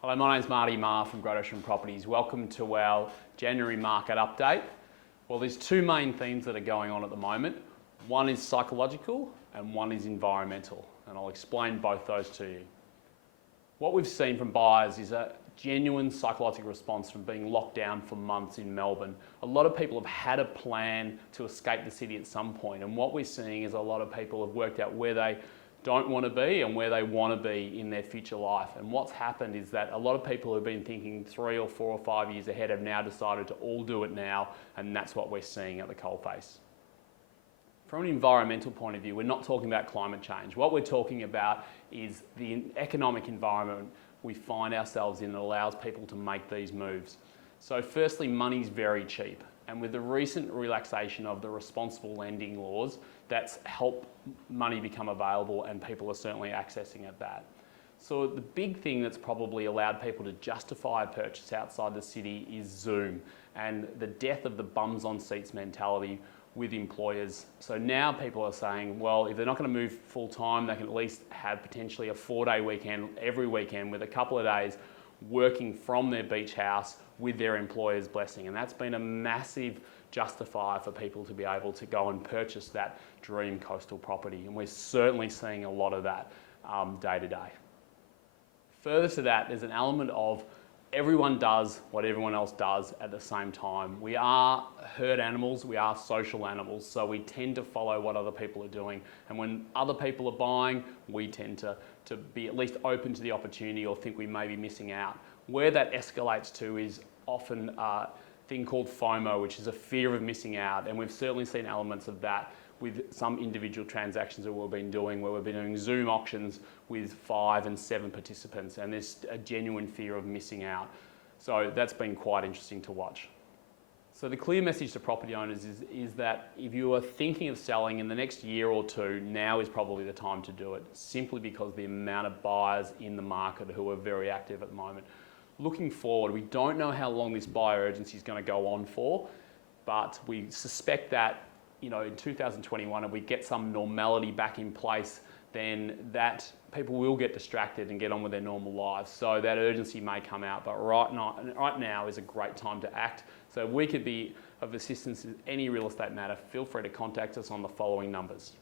Hello, my name's Marty Marr from Great Ocean Properties. Welcome to our January market update. Well, there's two main themes that are going on at the moment. One is psychological and one is environmental, and I'll explain both those to you. What we've seen from buyers is a genuine psychological response from being locked down for months in Melbourne. A lot of people have had a plan to escape the city at some point, and what we're seeing is a lot of people have worked out where they don't want to be and where they want to be in their future life. And what's happened is that a lot of people who've been thinking 3 or 4 or 5 years ahead have now decided to all do it now, and that's what we're seeing at the coalface. From an environmental point of view, we're not talking about climate change. What we're talking about is the economic environment we find ourselves in that allows people to make these moves. So firstly, money's very cheap. And with the recent relaxation of the responsible lending laws, that's helped money become available, and people are certainly accessing at that. So the big thing that's probably allowed people to justify a purchase outside the city is Zoom and the death of the bums on seats mentality with employers. So now people are saying, well, if they're not going to move full time, they can at least have potentially a 4-day weekend every weekend with a couple of days working from their beach house with their employer's blessing. And that's been a massive justifier for people to be able to go and purchase that dream coastal property. And we're certainly seeing a lot of that day to day. Further to that, there's an element of everyone does what everyone else does at the same time. We are herd animals, we are social animals, so we tend to follow what other people are doing. And when other people are buying, we tend to be at least open to the opportunity or think we may be missing out. Where that escalates to is often a thing called FOMO, which is a fear of missing out. And we've certainly seen elements of that with some individual transactions that we've been doing, where we've been doing Zoom auctions with 5 and 7 participants, and there's a genuine fear of missing out. So that's been quite interesting to watch. So the clear message to property owners is that if you are thinking of selling in the next year or two, now is probably the time to do it, simply because the amount of buyers in the market who are very active at the moment. Looking forward, we don't know how long this buyer urgency is going to go on for, but we suspect that in 2021, if we get some normality back in place, then that people will get distracted and get on with their normal lives. So that urgency may come out, but right now is a great time to act. So if we could be of assistance in any real estate matter, feel free to contact us on the following numbers.